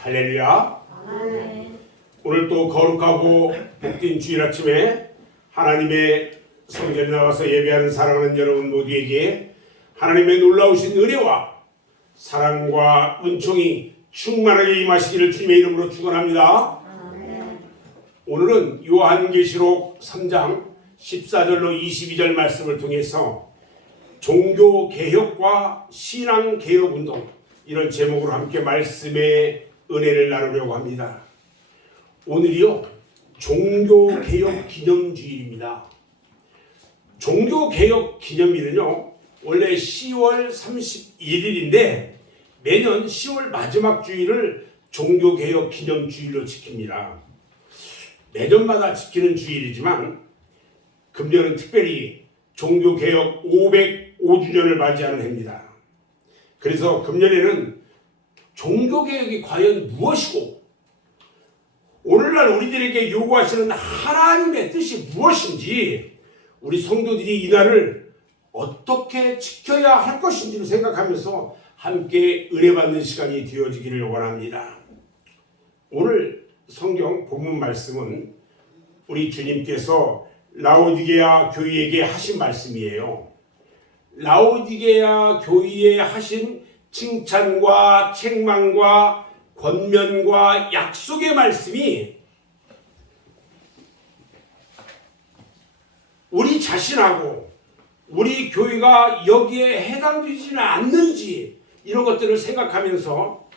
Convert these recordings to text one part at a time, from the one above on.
할렐루야. 아멘. 오늘 또 거룩하고 복된 주일 아침에 하나님의 성전에 나와서 예배하는 사랑하는 여러분 모두에게 하나님의 놀라우신 은혜와 사랑과 은총이 충만하게 임하시기를 주님의 이름으로 축원합니다. 아멘. 오늘은 요한계시록 3장 14절로 22절 말씀을 통해서 종교개혁과 신앙개혁운동, 이런 제목으로 함께 말씀의 은혜를 나누려고 합니다. 오늘이요, 종교개혁 기념주일입니다. 종교개혁 기념일은요, 원래 10월 31일인데 매년 10월 마지막 주일을 종교개혁 기념주일로 지킵니다. 매년마다 지키는 주일이지만 금년은 특별히 종교개혁 505주년을 맞이하는 해입니다. 그래서 금년에는 종교개혁이 과연 무엇이고 오늘날 우리들에게 요구하시는 하나님의 뜻이 무엇인지, 우리 성도들이 이날을 어떻게 지켜야 할 것인지를 생각하면서 함께 은혜받는 시간이 되어지기를 원합니다. 오늘 성경 본문 말씀은 우리 주님께서 라오디게아 교회에게 하신 말씀이에요. 라오디게아 교회에 하신 칭찬과 책망과 권면과 약속의 말씀이 우리 자신하고 우리 교회가 여기에 해당되지는 않는지, 이런 것들을 생각하면서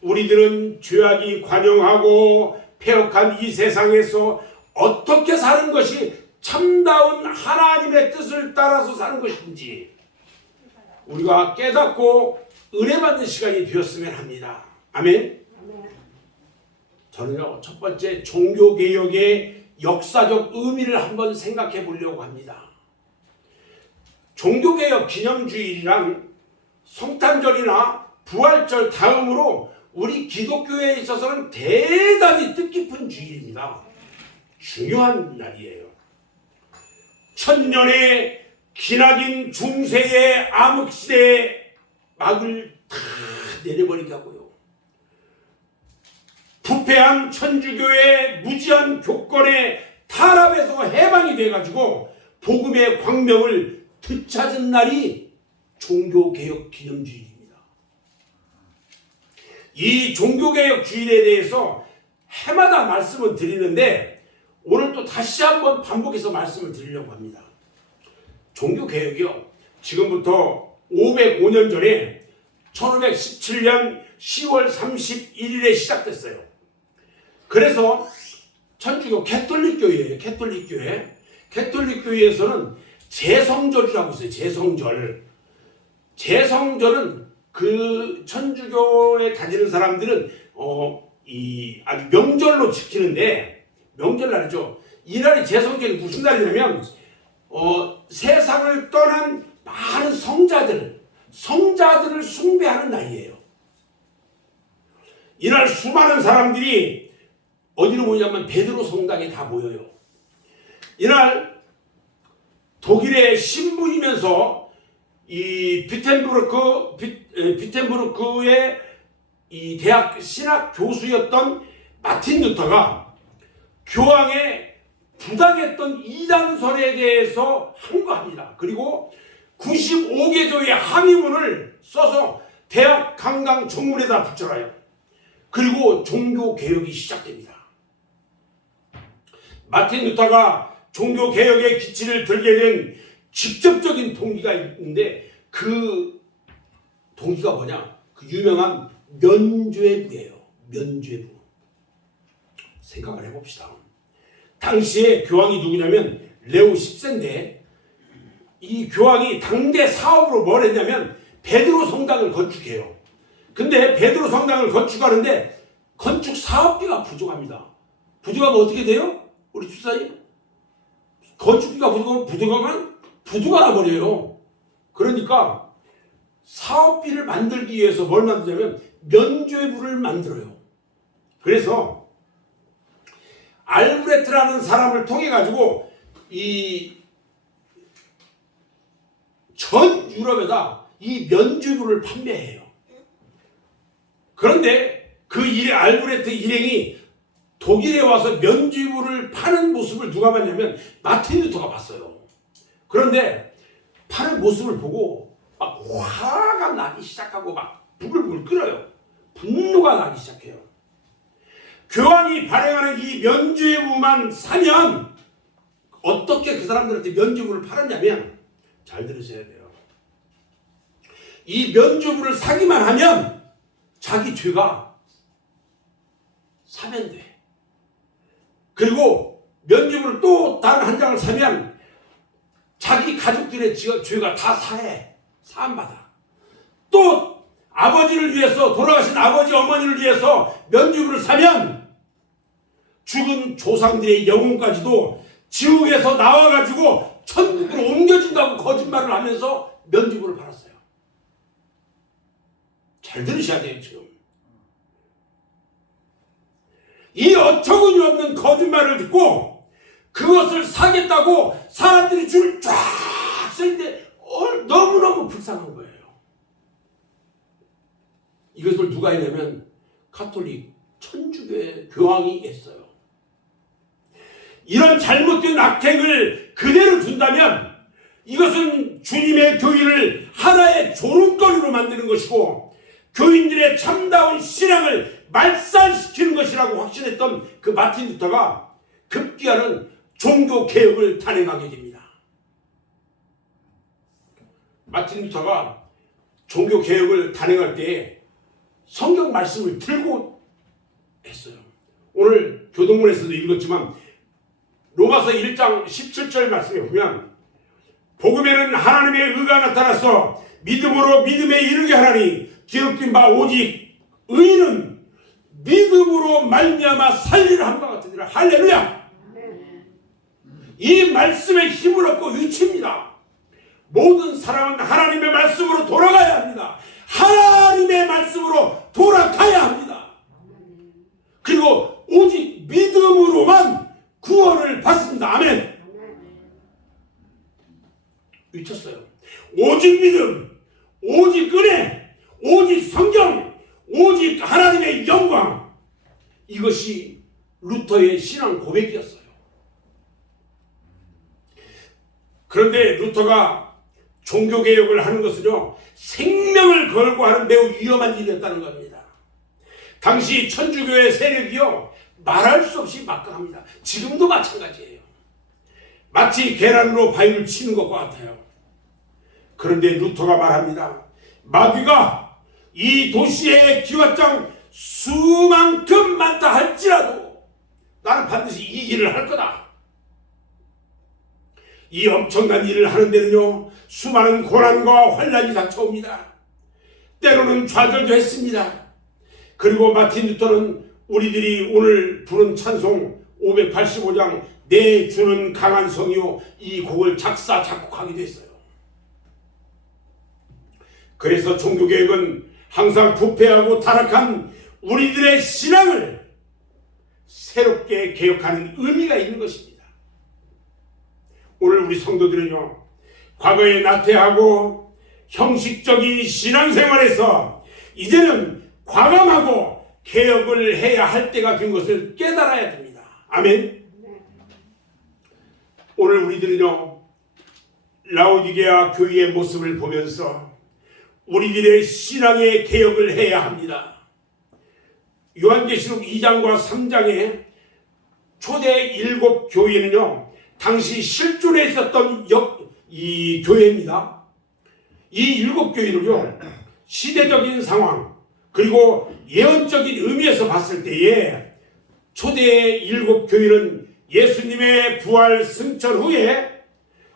우리들은 죄악이 관영하고 폐역한 이 세상에서 어떻게 사는 것이 참다운 하나님의 뜻을 따라서 사는 것인지 우리가 깨닫고 은혜받는 시간이 되었으면 합니다. 아멘. 저는요, 첫 번째 종교개혁의 역사적 의미를 한번 생각해 보려고 합니다. 종교개혁 기념주일이란 성탄절이나 부활절 다음으로 우리 기독교에 있어서는 대단히 뜻깊은 주일입니다. 중요한 날이에요. 천년의 기나긴 중세의 암흑시대의 막을 다 내려버리게 하고요, 부패한 천주교의 무지한 교권의 탄압에서 해방이 돼가지고 복음의 광명을 되찾은 날이 종교개혁 기념주일입니다. 이 종교개혁 주일에 대해서 해마다 말씀을 드리는데 오늘 또 다시 한번 반복해서 말씀을 드리려고 합니다. 종교개혁이요, 지금부터 505년 전에 1517년 10월 31일에 시작됐어요. 그래서 천주교 개톨릭교회예요. 개톨릭교회. 개톨릭교회에서는 제성절이라고 있어요. 제성절. 제성절은 그 천주교에 다니는 사람들은 아주 명절로 지키는데, 명절날이죠. 이날이 제성절이 무슨 날이냐면 세상을 떠난 많은 성자들을 숭배하는 날이에요. 이날 수많은 사람들이 어디로 모이냐면 베드로 성당에 다 모여요. 이날 독일의 신부이면서 이 비텐부르크의 이 대학 신학 교수였던 마틴 루터가 교황의 부당했던 이단설에 대해서 항거합니다. 그리고 95개 교회의 항의문을 써서 대학 강당 정문에다 붙여놔요. 그리고 종교개혁이 시작됩니다. 마틴 루터가 종교개혁의 기치를 들게 된 직접적인 동기가 있는데, 그 동기가 뭐냐? 그 유명한 면죄부예요. 면죄부. 생각을 해봅시다. 당시에 교황이 누구냐면 레오 10세인데, 이 교황이 당대 사업으로 뭘 했냐면 베드로 성당을 건축해요. 근데 베드로 성당을 건축하는데 건축 사업비가 부족합니다. 부족하면 어떻게 돼요? 우리 집사님? 건축비가 부족하면 부도가 나버려요. 그러니까 사업비를 만들기 위해서 뭘 만드냐면 면죄부를 만들어요. 그래서 알브레트라는 사람을 통해 가지고 이 전 유럽에다 이 면죄부를 판매해요. 그런데 그 알브레트 일행이 독일에 와서 면죄부를 파는 모습을 누가 봤냐면 마틴 루터가 봤어요. 그런데 파는 모습을 보고 막 화가 나기 시작하고 막 부글부글 끓어요. 분노가 나기 시작해요. 교황이 발행하는 이 면죄부만 사면 어떻게 그 사람들한테 면죄부를 팔았냐면, 잘 들으셔야 돼요. 이 면죄부를 사기만 하면 자기 죄가 사면 돼. 그리고 면죄부를 또 다른 한 장을 사면 자기 가족들의 죄가 다 사함받아. 또 아버지를 위해서, 돌아가신 아버지 어머니를 위해서 면죄부를 사면 죽은 조상들의 영혼까지도 지옥에서 나와가지고 천국으로 옮겨진다고 거짓말을 하면서 면죄부를 팔았어요. 잘 들으셔야 돼요. 지금 이 어처구니 없는 거짓말을 듣고 그것을 사겠다고 사람들이 줄을 쫙 서있는데 너무너무 불쌍한 거예요. 이것을 누가 했냐면 가톨릭 천주교의 교황이 했어요. 이런 잘못된 악행을 그대로 둔다면 이것은 주님의 교회를 하나의 조롱거리로 만드는 것이고 교인들의 참다운 신앙을 말살시키는 것이라고 확신했던 그 마틴 루터가 급기야는 종교개혁을 단행하게 됩니다. 마틴 루터가 종교개혁을 단행할 때에 성경 말씀을 들고 했어요. 오늘 교동문에서도 읽었지만 로마서 1장 17절 말씀에 보면 복음에는 하나님의 의가 나타나서 믿음으로 믿음에 이르게 하나니 기록된 바 오직 의인은 믿음으로 말미암아 살리라 한 것 같으니라. 할렐루야. 이 말씀에 힘을 얻고 위치입니다. 모든 사람은 하나님의 말씀으로 돌아가야 합니다. 하나님의 말씀으로 돌아가야 합니다. 그리고 오직 믿음으로만 구원을 받습니다. 아멘. 위쳤어요. 오직 믿음, 오직 은혜, 오직 성경, 오직 하나님의 영광. 이것이 루터의 신앙 고백이었어요. 그런데 루터가 종교개혁을 하는 것은요, 생명을 걸고 하는 매우 위험한 일이었다는 겁니다. 당시 천주교의 세력이요, 말할 수 없이 막강합니다. 지금도 마찬가지예요. 마치 계란으로 바위를 치는 것과 같아요. 그런데 루터가 말합니다. 마귀가 이 도시의 기왓장 수만큼 많다 할지라도 나는 반드시 이 일을 할 거다. 이 엄청난 일을 하는 데는요, 수많은 고난과 환난이 닥쳐옵니다. 때로는 좌절도 했습니다. 그리고 마틴 루터는 우리들이 오늘 부른 찬송 585장 내 주는 강한 성이요, 이 곡을 작곡하기도 했어요. 그래서 종교개혁은 항상 부패하고 타락한 우리들의 신앙을 새롭게 개혁하는 의미가 있는 것입니다. 오늘 우리 성도들은요, 과거에 나태하고 형식적인 신앙생활에서 이제는 과감하고 개혁을 해야 할 때가 된 것을 깨달아야 됩니다. 아멘. 오늘 우리들은요, 라오디게아 교회의 모습을 보면서 우리들의 신앙의 개혁을 해야 합니다. 요한계시록 2장과 3장의 초대 7교회는요, 당시 실존에 있었던 이 교회입니다. 이 7교회를요, 시대적인 상황 그리고 예언적인 의미에서 봤을 때에 초대 7교회는 예수님의 부활 승천 후에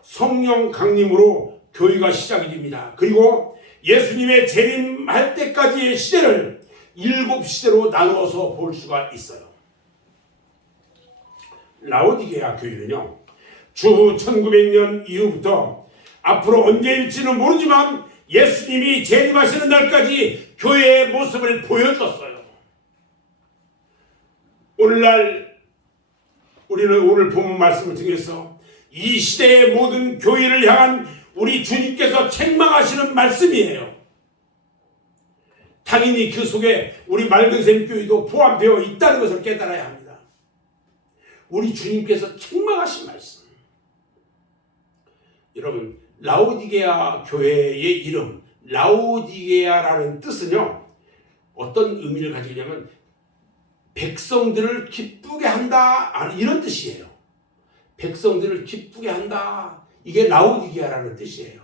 성령 강림으로 교회가 시작이 됩니다. 그리고 예수님의 재림할 때까지의 시대를 7시대로 나누어서 볼 수가 있어요. 라오디게아 교회는요, 주후 1900년 이후부터 앞으로 언제일지는 모르지만 예수님이 재림하시는 날까지 교회의 모습을 보여줬어요. 오늘날 우리는 오늘 본문 말씀을 통해서 이 시대의 모든 교회를 향한 우리 주님께서 책망하시는 말씀이에요. 당연히 그 속에 우리 맑은샘 교회도 포함되어 있다는 것을 깨달아야 합니다. 우리 주님께서 책망하신 말씀. 여러분, 라오디게아 교회의 이름 라오디게아라는 뜻은요, 어떤 의미를 가지고 있냐면 백성들을 기쁘게 한다, 이런 뜻이에요. 백성들을 기쁘게 한다, 이게 라오디게아라는 뜻이에요.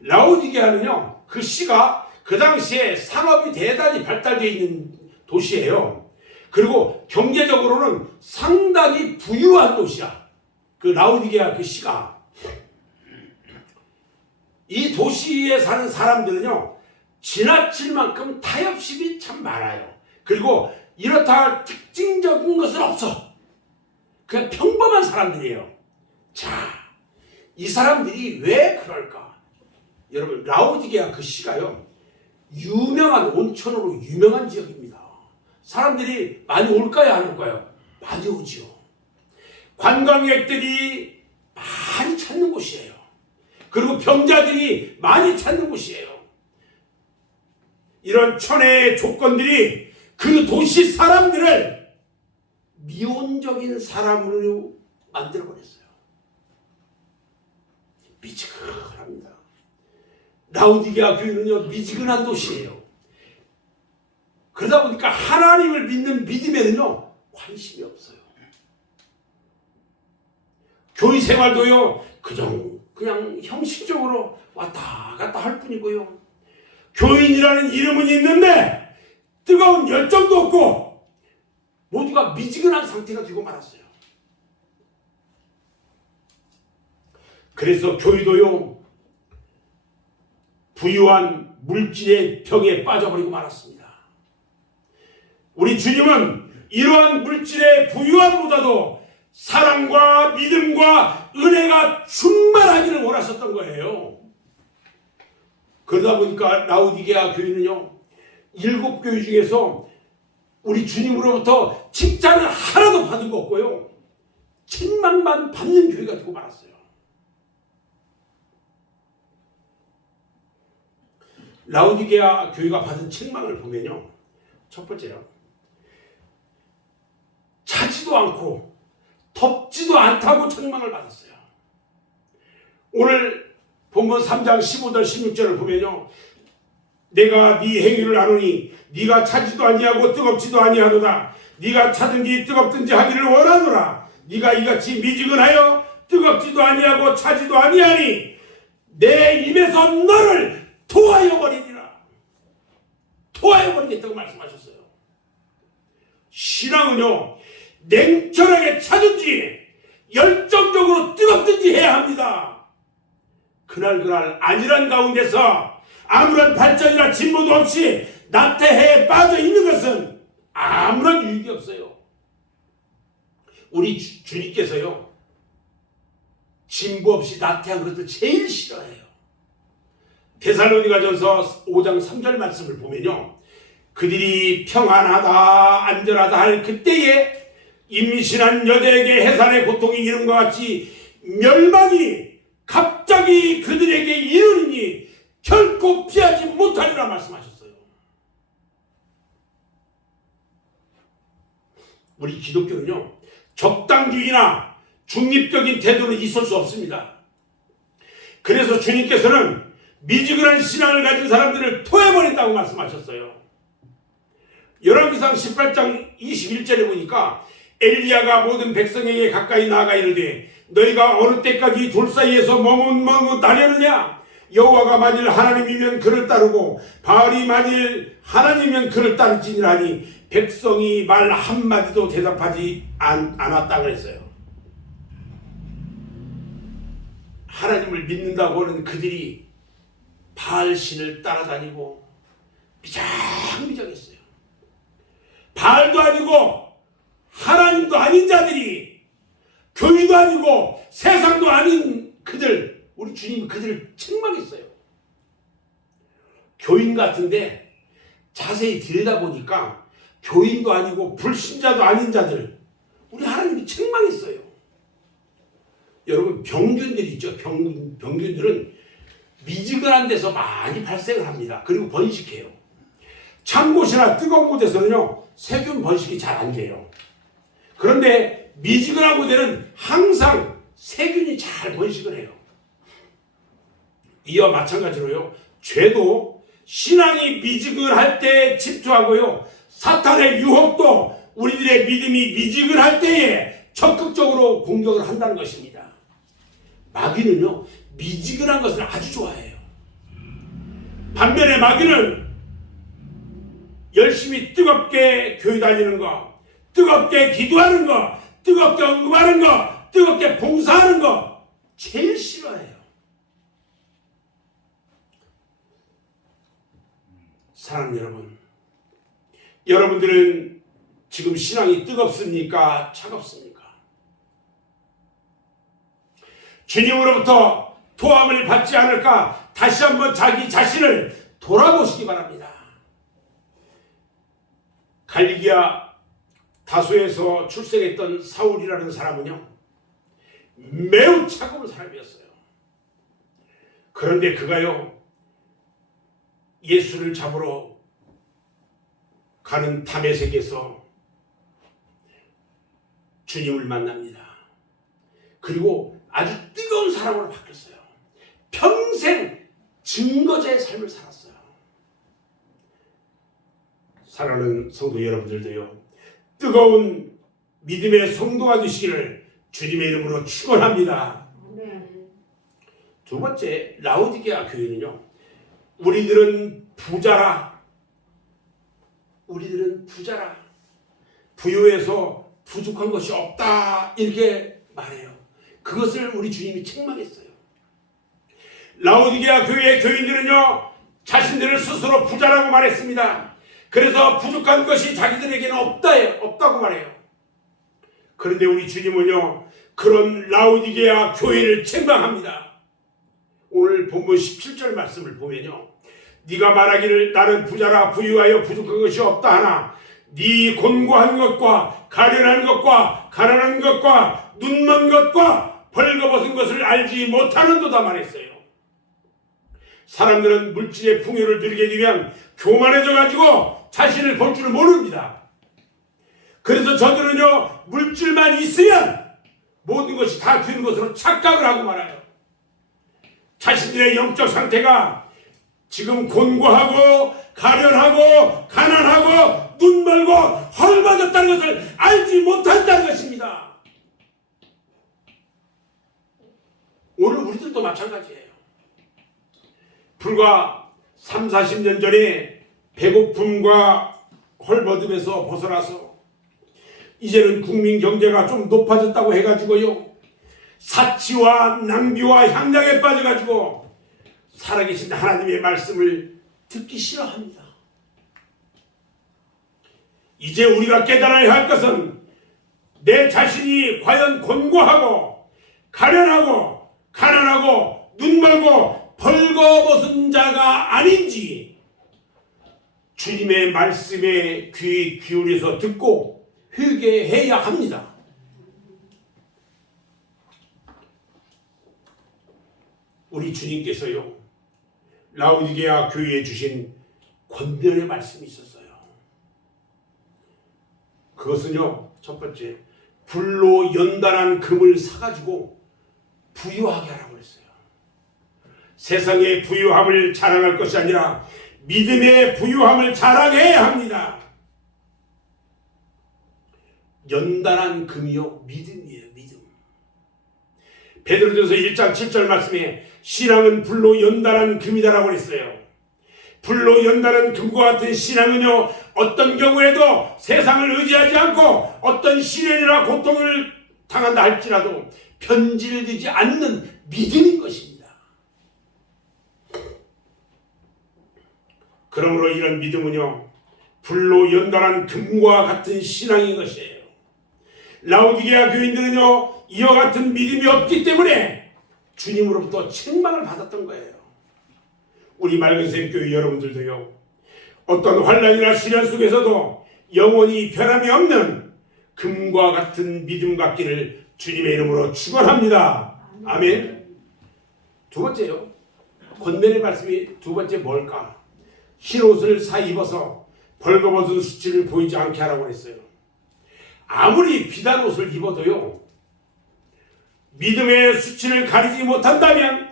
라오디게아는요, 그 시가 그 당시에 상업이 대단히 발달되어 있는 도시예요. 그리고 경제적으로는 상당히 부유한 도시야, 그 라오디게아 그 시가. 이 도시에 사는 사람들은요, 지나칠 만큼 타협심이 참 많아요. 그리고 이렇다 할 특징적인 것은 없어. 그냥 평범한 사람들이에요. 자, 이 사람들이 왜 그럴까? 여러분, 라오디게아 그 시가요, 유명한 온천으로 유명한 지역입니다. 사람들이 많이 올까요, 안 올까요? 많이 오지요. 관광객들이 많이 찾는 곳이에요. 그리고 병자들이 많이 찾는 곳이에요. 이런 천혜의 조건들이 그 도시 사람들을 미온적인 사람으로 만들어버렸어요. 미지근합니다. 라오디게아 교회는요, 미지근한 도시예요. 그러다 보니까 하나님을 믿는 믿음에는요, 관심이 없어요. 교회 생활도요, 그냥 형식적으로 왔다 갔다 할 뿐이고요. 교인이라는 이름은 있는데 뜨거운 열정도 없고 모두가 미지근한 상태가 되고 말았어요. 그래서 교회도요, 부유한 물질의 병에 빠져버리고 말았습니다. 우리 주님은 이러한 물질의 부유함보다도 사랑과 믿음과 은혜가 충만하기를 원하셨던 거예요. 그러다 보니까 라오디게아 교회는요, 7교회 중에서 우리 주님으로부터 칭찬을 하나도 받은 거 없고요, 책망만 받는 교회가 되고 말았어요. 라오디게아 교회가 받은 책망을 보면요, 첫 번째요, 차지도 않고 덥지도 않다고 책망을 받았어요. 오늘 본문 3장 15절 16절을 보면요, 내가 네 행위를 아노니 네가 차지도 아니하고 뜨겁지도 아니하도다. 네가 차든지 뜨겁든지 하기를 원하노라. 네가 이같이 미지근하여 뜨겁지도 아니하고 차지도 아니하니 내 입에서 너를 토하여 버리리라. 토하여 버리겠다고 말씀하셨어요. 신앙은요, 냉철하게 차든지 열정적으로 뜨겁든지 해야 합니다. 그날 안일한 가운데서 아무런 발전이나 진보도 없이 나태해에 빠져 있는 것은 아무런 유익이 없어요. 우리 주님께서요, 진보 없이 나태한 것을 제일 싫어해요. 데살로니가전서 5장 3절 말씀을 보면요, 그들이 평안하다 안전하다 할 그때에 임신한 여자에게 해산의 고통이 이름과 같이 멸망이 갑자기 그들에게 이르니 결코 피하지 못하리라 말씀하셨어요. 우리 기독교는요, 적당주의나 중립적인 태도는 있을 수 없습니다. 그래서 주님께서는 미지근한 신앙을 가진 사람들을 토해버린다고 말씀하셨어요. 열왕기상 18장 21절에 보니까 엘리야가 모든 백성에게 가까이 나아가 이르되 너희가 어느 때까지 둘 사이에서 머뭇다려느냐? 여호와가 만일 하나님이면 그를 따르고 바알이 만일 하나님이면 그를 따르지니라 하니 백성이 말 한마디도 대답하지 않았다 그랬어요. 하나님을 믿는다고 하는 그들이 바알신을 따라다니고 미장미장했어요. 바알도 아니고 하나님도 아닌 자들이, 교회도 아니고 세상도 아닌 그들, 우리 주님은 그들을 책망했어요. 교인 같은데 자세히 들여다보니까 교인도 아니고 불신자도 아닌 자들, 우리 하나님이 책망했어요. 여러분, 병균들 있죠. 병균들은 미지근한 데서 많이 발생을 합니다. 그리고 번식해요. 찬 곳이나 뜨거운 곳에서는요 세균 번식이 잘 안 돼요. 그런데 미지근한 곳에는 항상 세균이 잘 번식을 해요. 이와 마찬가지로요 죄도 신앙이 미지근할 때 집투하고요 사탄의 유혹도 우리들의 믿음이 미지근할 때에 적극적으로 공격을 한다는 것입니다. 마귀는요 미지근한 것을 아주 좋아해요. 반면에 마귀는 열심히 뜨겁게 교회 다니는 거, 뜨겁게 기도하는 거, 뜨겁게 언급하는 거, 뜨겁게 봉사하는 거 제일 싫어해요. 사랑하는 여러분, 여러분들은 지금 신앙이 뜨겁습니까? 차갑습니까? 주님으로부터 도함을 받지 않을까 다시 한번 자기 자신을 돌아보시기 바랍니다. 갈리기아 다소에서 출생했던 사울이라는 사람은요 매우 차가운 사람이었어요. 그런데 그가요 예수를 잡으러 가는 다메섹에서 주님을 만납니다. 그리고 아주 뜨거운 사람으로 바뀌었어요. 평생 증거자의 삶을 살았어요. 사랑하는 성도 여러분들도요 뜨거운 믿음의 성도가 되시기를 주님의 이름으로 축원합니다. 두 번째, 라오디게아 교회는요 우리들은 부자라 부유해서 부족한 것이 없다 이렇게 말해요. 그것을 우리 주님이 책망했어요. 라오디게아 교회의 교인들은요 자신들을 스스로 부자라고 말했습니다. 그래서 부족한 것이 자기들에게는 없다고 말해요. 그런데 우리 주님은요 그런 라오디게아 교회를 책망합니다. 오늘 본문 17절 말씀을 보면요 네가 말하기를 나는 부자라 부유하여 부족한 것이 없다 하나 네 곤고한 것과 가련한 것과 가난한 것과 눈먼 것과 벌거벗은 것을 알지 못하는도다 말했어요. 사람들은 물질의 풍요를 누리게 되면 교만해져 가지고 자신을 볼 줄 모릅니다. 그래서 저들은요 물질만 있으면 모든 것이 다 되는 것으로 착각을 하고 말아요. 자신들의 영적 상태가 지금 곤고하고 가련하고 가난하고 눈멀고 헐벗었다는 것을 알지 못한다는 것입니다. 오늘 우리들도 마찬가지예요. 불과 3, 40년 전에 배고픔과 헐벗음에서 벗어나서 이제는 국민 경제가 좀 높아졌다고 해가지고요 사치와 낭비와 향락에 빠져가지고 살아계신 하나님의 말씀을 듣기 싫어합니다. 이제 우리가 깨달아야 할 것은 내 자신이 과연 곤고하고 가련하고 가난하고 눈멀고 벌거벗은 자가 아닌지 주님의 말씀에 귀 기울여서 듣고 회개해야 합니다. 우리 주님께서요 라오디게아 교회에 주신 권면의 말씀이 있었어요. 그것은요 첫 번째 불로 연단한 금을 사가지고 부유하게 하라고 했어요. 세상의 부유함을 자랑할 것이 아니라 믿음의 부유함을 자랑해야 합니다. 연단한 금이요 믿음이에요. 믿음. 베드로전서 1장 7절 말씀에 신앙은 불로 연단한 금이다라고 했어요. 불로 연단한 금과 같은 신앙은요 어떤 경우에도 세상을 의지하지 않고 어떤 시련이나 고통을 당한다 할지라도 변질되지 않는 믿음인 것입니다. 그러므로 이런 믿음은요 불로 연단한 금과 같은 신앙인 것이에요. 라오디게아 교인들은요 이와 같은 믿음이 없기 때문에 주님으로부터 책망을 받았던 거예요. 우리 맑은샘 교회 여러분들도요 어떤 환난이나 시련 속에서도 영원히 변함이 없는 금과 같은 믿음 갖기를 주님의 이름으로 축원합니다. 아멘. 두 번째요 권면의 말씀이 두 번째 뭘까? 흰 옷을 사 입어서 벌거벗은 수치를 보이지 않게 하라고 그랬어요. 아무리 비단 옷을 입어도요, 믿음의 수치를 가리지 못한다면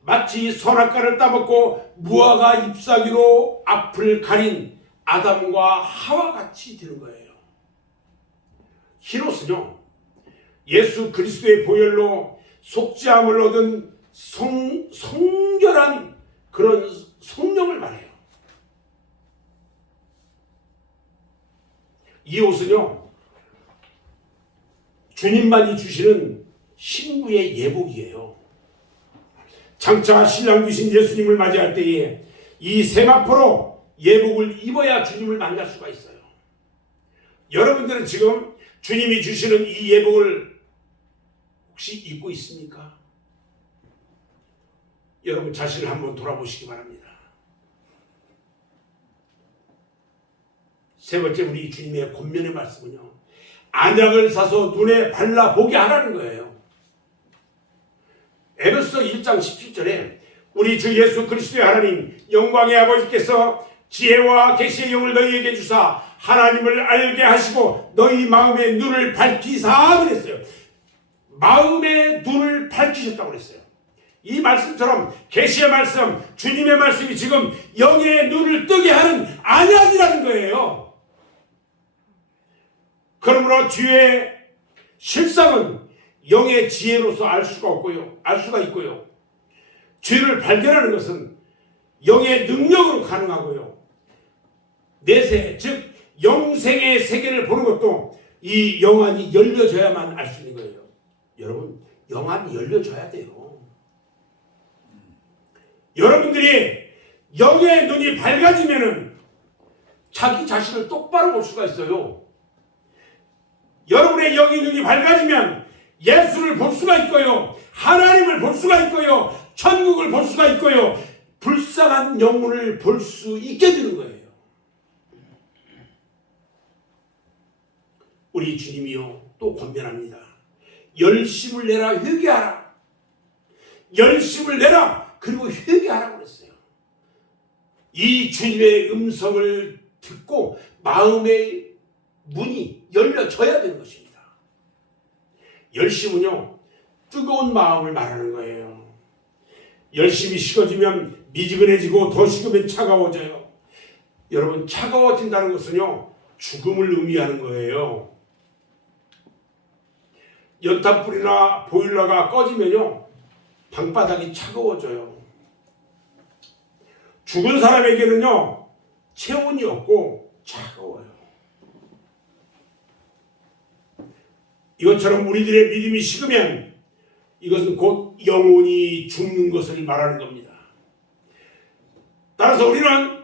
마치 선악과를 따먹고 무화과 잎사귀로 앞을 가린 아담과 하와 같이 되는 거예요. 흰옷은요, 예수 그리스도의 보혈로 속죄함을 얻은 성결한 그런 성령을 말해요. 이 옷은요, 주님만이 주시는 신부의 예복이에요. 장차 신랑 되신 예수님을 맞이할 때에 이 세마포로 예복을 입어야 주님을 만날 수가 있어요. 여러분들은 지금 주님이 주시는 이 예복을 혹시 입고 있습니까? 여러분 자신을 한번 돌아보시기 바랍니다. 세 번째, 우리 주님의 권면의 말씀은요, 안약을 사서 눈에 발라보게 하라는 거예요. 에베소서 1장 17절에 우리 주 예수 그리스도의 하나님 영광의 아버지께서 지혜와 계시의 영을 너희에게 주사 하나님을 알게 하시고 너희 마음의 눈을 밝히사 그랬어요. 마음의 눈을 밝히셨다고 그랬어요. 이 말씀처럼 계시의 말씀, 주님의 말씀이 지금 영의 눈을 뜨게 하는 안약이라는 거예요. 그러므로 주의 실상은 영의 지혜로서 알 수가 있고요. 죄를 발견하는 것은 영의 능력으로 가능하고요. 내세, 즉 영생의 세계를 보는 것도 이 영안이 열려져야만 알 수 있는 거예요. 여러분, 영안이 열려져야 돼요. 여러분들이 영의 눈이 밝아지면은 자기 자신을 똑바로 볼 수가 있어요. 여러분의 영의 눈이 밝아지면 예수를 볼 수가 있고요, 하나님을 볼 수가 있고요, 천국을 볼 수가 있고요, 불쌍한 영혼을 볼 수 있게 되는 거예요. 우리 주님이요 또 권면합니다. 열심을 내라, 회개하라. 열심을 내라, 그리고 회개하라고 그랬어요. 이 주님의 음성을 듣고 마음의 문이 열려져야 되는 것입니다. 열심은요, 뜨거운 마음을 말하는 거예요. 열심이 식어지면 미지근해지고 더 식으면 차가워져요. 여러분, 차가워진다는 것은요, 죽음을 의미하는 거예요. 연탄불이나 보일러가 꺼지면요, 방바닥이 차가워져요. 죽은 사람에게는요, 체온이 없고 차가워요. 이것처럼 우리들의 믿음이 식으면 이것은 곧 영혼이 죽는 것을 말하는 겁니다. 따라서 우리는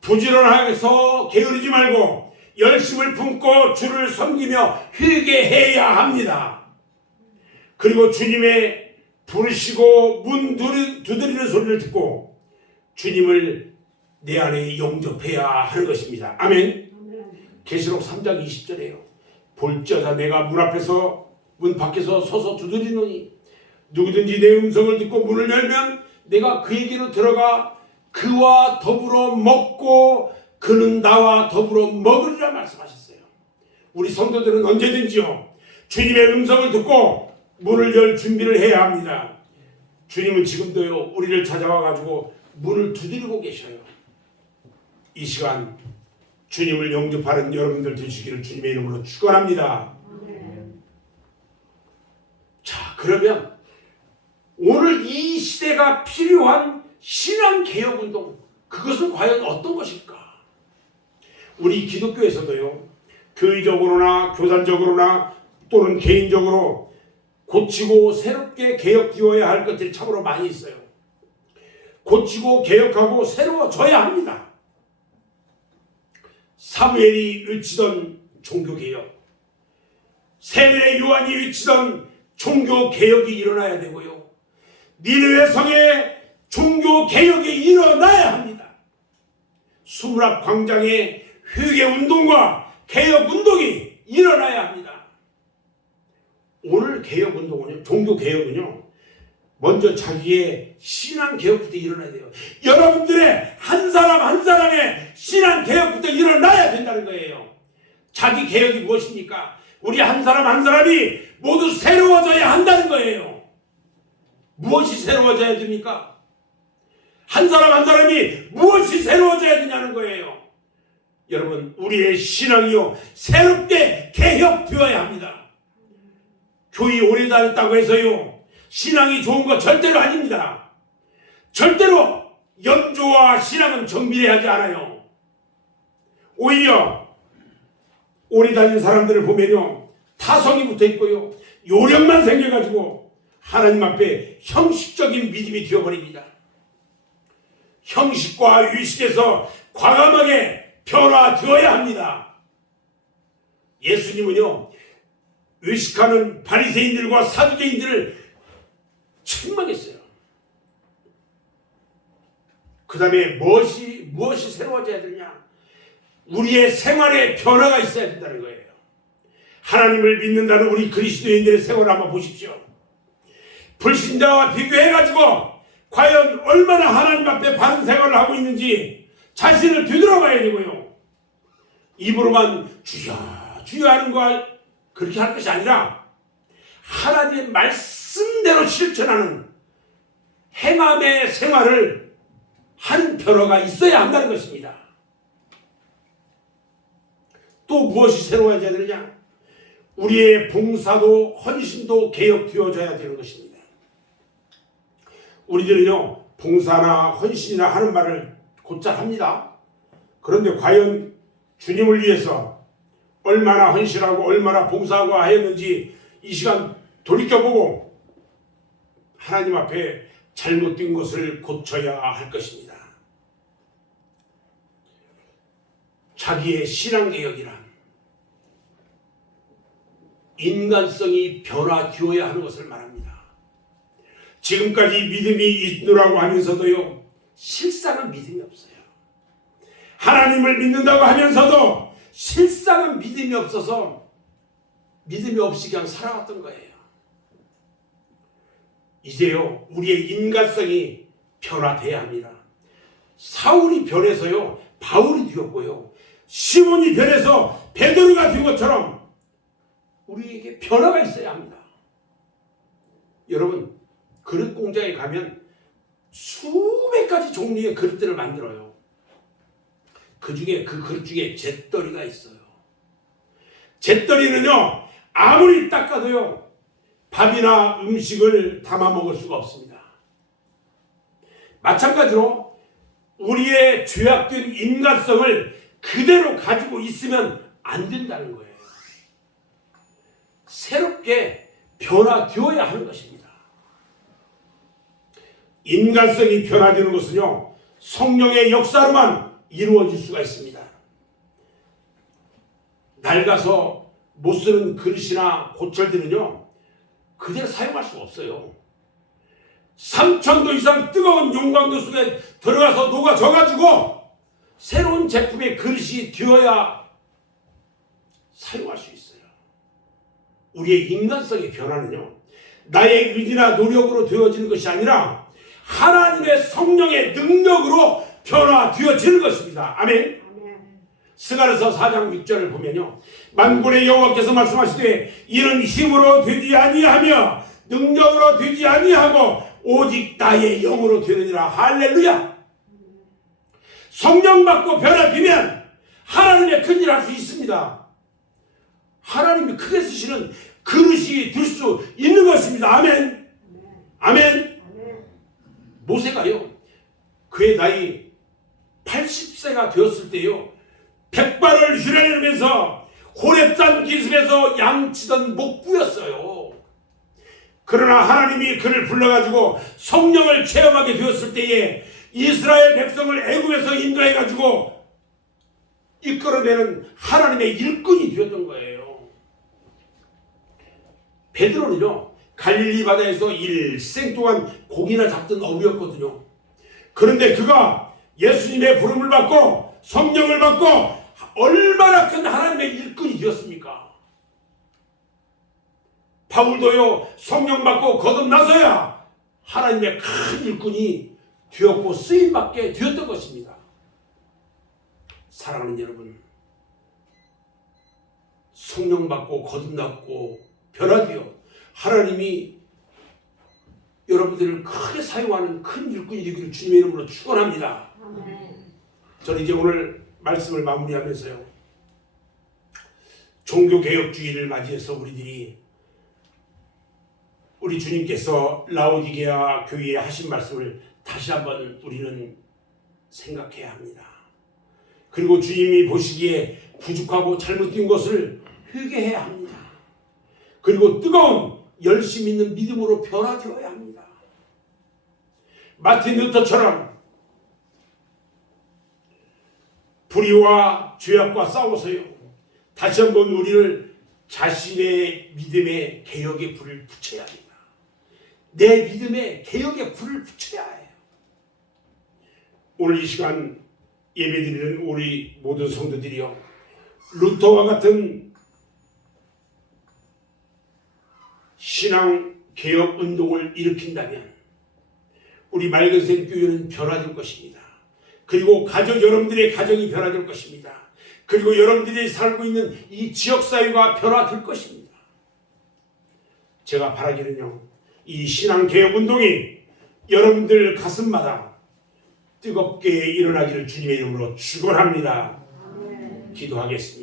부지런해서 게으르지 말고 열심을 품고 주를 섬기며 회개해야 합니다. 그리고 주님의 부르시고 문 두드리는 소리를 듣고 주님을 내 안에 영접해야 하는 것입니다. 아멘. 계시록 3장 20절에요. 볼지어다 내가 문 밖에서 서서 두드리노니 누구든지 내 음성을 듣고 문을 열면 내가 그에게로 들어가 그와 더불어 먹고 그는 나와 더불어 먹으리라 말씀하셨어요. 우리 성도들은 언제든지요, 주님의 음성을 듣고 문을 열 준비를 해야 합니다. 주님은 지금도요, 우리를 찾아와 가지고 문을 두드리고 계셔요. 이 시간 주님을 영접하는 여러분들 되시기를 주님의 이름으로 축원합니다. 자, 그러면 오늘 이 시대가 필요한 신앙개혁운동, 그것은 과연 어떤 것일까? 우리 기독교에서도요, 교회적으로나 교단적으로나 또는 개인적으로 고치고 새롭게 개혁되어야 할 것들이 참으로 많이 있어요. 고치고 개혁하고 새로워져야 합니다. 사무엘이 외치던 종교개혁, 세례 요한이 외치던 종교개혁이 일어나야 되고요, 니느웨 성에 종교개혁이 일어나야 합니다. 수문앞 광장에 회개운동과 개혁운동이 일어나야 합니다. 오늘 개혁운동은요, 종교개혁은요, 먼저 자기의 신앙개혁부터 일어나야 돼요. 여러분들의 한 사람 한 사람의 신앙개혁부터 일어나야 된다는 거예요. 자기 개혁이 무엇입니까? 우리 한 사람 한 사람이 모두 새로워져야 한다는 거예요. 무엇이 새로워져야 됩니까? 한 사람 한 사람이 무엇이 새로워져야 되냐는 거예요. 여러분, 우리의 신앙이요 새롭게 개혁되어야 합니다. 교회 오래 다녔다고 해서요 신앙이 좋은 거 절대로 아닙니다. 절대로 연조와 신앙은 정비례하지 않아요. 오히려 오래 다닌 사람들을 보면요 타성이 붙어 있고요 요령만 생겨가지고 하나님 앞에 형식적인 믿음이 되어버립니다. 형식과 의식에서 과감하게 변화되어야 합니다. 예수님은요 의식하는 바리새인들과 사두개인들을 책망했어요. 그 다음에 무엇이 새로워져야 되냐? 우리의 생활에 변화가 있어야 된다는 거예요. 하나님을 믿는다는 우리 그리스도인들의 생활을 한번 보십시오. 불신자와 비교해가지고 과연 얼마나 하나님 앞에 바른 생활을 하고 있는지 자신을 되돌아봐야 되고요. 입으로만 주여 주여 하는 거 그렇게 할 것이 아니라 하나님의 말씀대로 실천하는 행함의 생활을 하는 변화가 있어야 한다는 것입니다. 또 무엇이 새로워져야 되느냐? 우리의 봉사도 헌신도 개혁되어져야 되는 것입니다. 우리들은요 봉사나 헌신이나 하는 말을 곧잘 합니다. 그런데 과연 주님을 위해서 얼마나 헌신하고 얼마나 봉사하고 하였는지 이 시간 돌이켜보고 하나님 앞에 잘못된 것을 고쳐야 할 것입니다. 자기의 신앙개혁이란 인간성이 변화되어야 하는 것을 말합니다. 지금까지 믿음이 있노라고 하면서도요 실상은 믿음이 없어요. 하나님을 믿는다고 하면서도 실상은 믿음이 없어서 믿음이 없이 그냥 살아왔던 거예요. 이제요 우리의 인간성이 변화돼야 합니다. 사울이 변해서요 바울이 되었고요 시몬이 변해서 베드로가 된 것처럼 우리에게 변화가 있어야 합니다. 여러분 그릇 공장에 가면 수백 가지 종류의 그릇들을 만들어요. 그 그릇 중에 잿더리가 있어요. 잿더리는요 아무리 닦아도요 밥이나 음식을 담아 먹을 수가 없습니다. 마찬가지로 우리의 죄악된 인간성을 그대로 가지고 있으면 안 된다는 거예요. 새롭게 변화되어야 하는 것입니다. 인간성이 변화되는 것은요 성령의 역사로만 이루어질 수가 있습니다. 낡아서 못 쓰는 그릇이나 고철들은요 그대로 사용할 수가 없어요. 3,000도 이상 뜨거운 용광로 속에 들어가서 녹아져가지고 새로운 제품의 그릇이 되어야 사용할 수 있어요. 우리의 인간성의 변화는요 나의 의지나 노력으로 되어지는 것이 아니라 하나님의 성령의 능력으로 변화되어지는 것입니다. 아멘. 스가랴서 4장 6절을 보면요 만군의 여호와께서 말씀하시되 이는 힘으로 되지 아니하며 능력으로 되지 아니하고 오직 나의 영으로 되느니라. 할렐루야. 성령 받고 변화되면 하나님의 큰일 할 수 있습니다. 하나님이 크게 쓰시는 그릇이 될 수 있는 것입니다. 아멘. 아멘. 모세가요 그의 나이 80세가 되었을 때요 백발을 휘날리면서 호렙산 기슭에서 양치던 목부였어요. 그러나 하나님이 그를 불러가지고 성령을 체험하게 되었을 때에 이스라엘 백성을 애굽에서 인도해가지고 이끌어내는 하나님의 일꾼이 되었던 거예요. 베드로는요 갈릴리 바다에서 일생 동안 고기나 잡던 어부였거든요. 그런데 그가 예수님의 부름을 받고 성령을 받고 얼마나 큰 하나님의 일꾼이 되었습니까? 바울도요 성령 받고 거듭나서야 하나님의 큰 일꾼이 되었고 쓰임받게 되었던 것입니다. 사랑하는 여러분, 성령 받고 거듭났고 변화되어 하나님이 여러분들을 크게 사용하는 큰 일꾼이 되기를 주님의 이름으로 축원합니다. 저는 이제 오늘 말씀을 마무리하면서요, 종교개혁주의를 맞이해서 우리 주님께서 라오디게아 교회에 하신 말씀을 다시 한번 우리는 생각해야 합니다. 그리고 주님이 보시기에 부족하고 잘못된 것을 회개해야 합니다. 그리고 뜨거운 열심 있는 믿음으로 변화되어야 합니다. 마틴 루터처럼 불의와 죄악과 싸워서요, 다시 한번 우리를 자신의 믿음의 개혁의 불을 붙여야 합니다. 내 믿음의 개혁의 불을 붙여야 해요. 오늘 이 시간 예배드리는 우리 모든 성도들이요, 루터와 같은 신앙 개혁 운동을 일으킨다면 우리 맑은샘 교회는 변화될 것입니다. 그리고 여러분들의 가정이 변화될 것입니다. 그리고 여러분들이 살고 있는 이 지역사회가 변화될 것입니다. 제가 바라기는요, 이 신앙개혁운동이 여러분들 가슴마다 뜨겁게 일어나기를 주님의 이름으로 축원합니다. 기도하겠습니다.